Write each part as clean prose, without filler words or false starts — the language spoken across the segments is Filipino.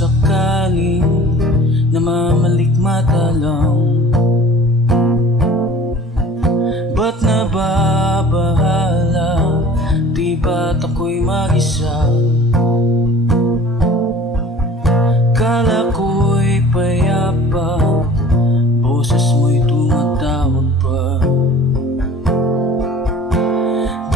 sakaling namamalikmata lang, ba't nababahala? Di ba't ako'y mag-isa? Kala ko'y payapa, boses mo'y tumatawag pa.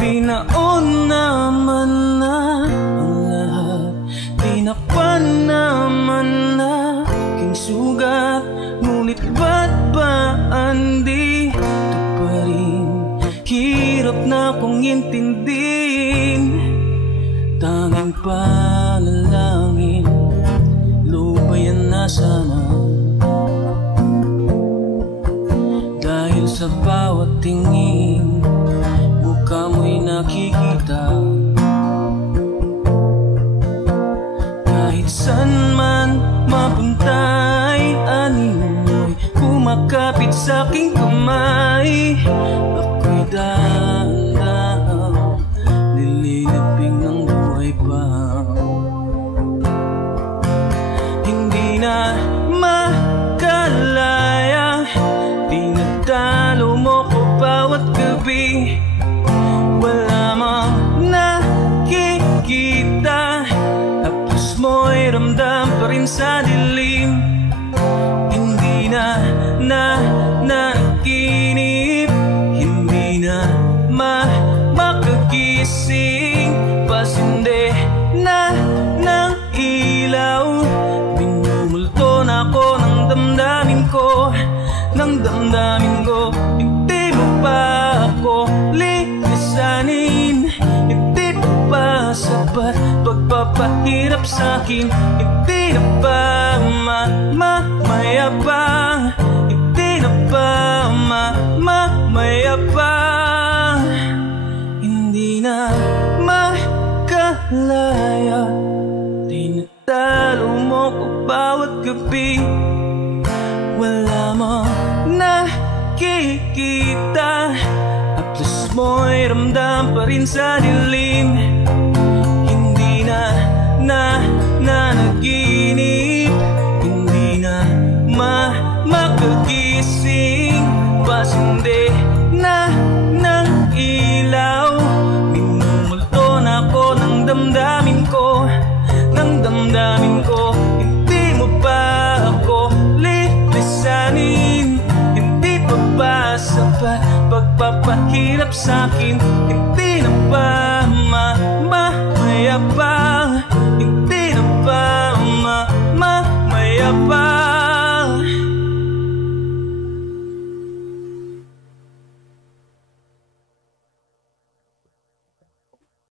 Binaon naman na ang lahat, tinapan naman na aking sugat, ngunit ba't ba andito pa rin? Hirap na kong intindihin, tanging panalangin, lubayan na sana. Dahil sa bawat tingin, mukha mo'y nakikita. Kahit saan man mapunta'y anino mo'y kumakapit sa'king kamay. Ako'y dahan-dahan nililibing ng buhay pa. Hindi na makalaya, tinatalo mo ko bawat gabi. Wala mang nakikita, haplos mo'y ramdam pa rin sa dilim. Hindi na nanaginip, hindi na makagising, pasinde na ng ilaw. Binumulto na ako ng damdamin ko, ng damdamin ko. Hindi mo pa ako lilisanin, hindi pa ba sapat pagpapahirap sa'kin? Hindi na ba mamayabang? Hindi na ba mamayabang? Hindi na makalaya, tinatalo mo ko bawat gabi. Wala mo nakikita, haplos mo'y ramdam pa rin sa dilim. Hindi na nanaginip, hindi na makagising, pasinde na ng ilaw. Minumulto na ako ng damdamin ko, ng damdamin ko. Hindi mo ba ako lilisanin? Hindi pa ba sapat pagpapahirap sa'kin? Hindi na ba mamayabang?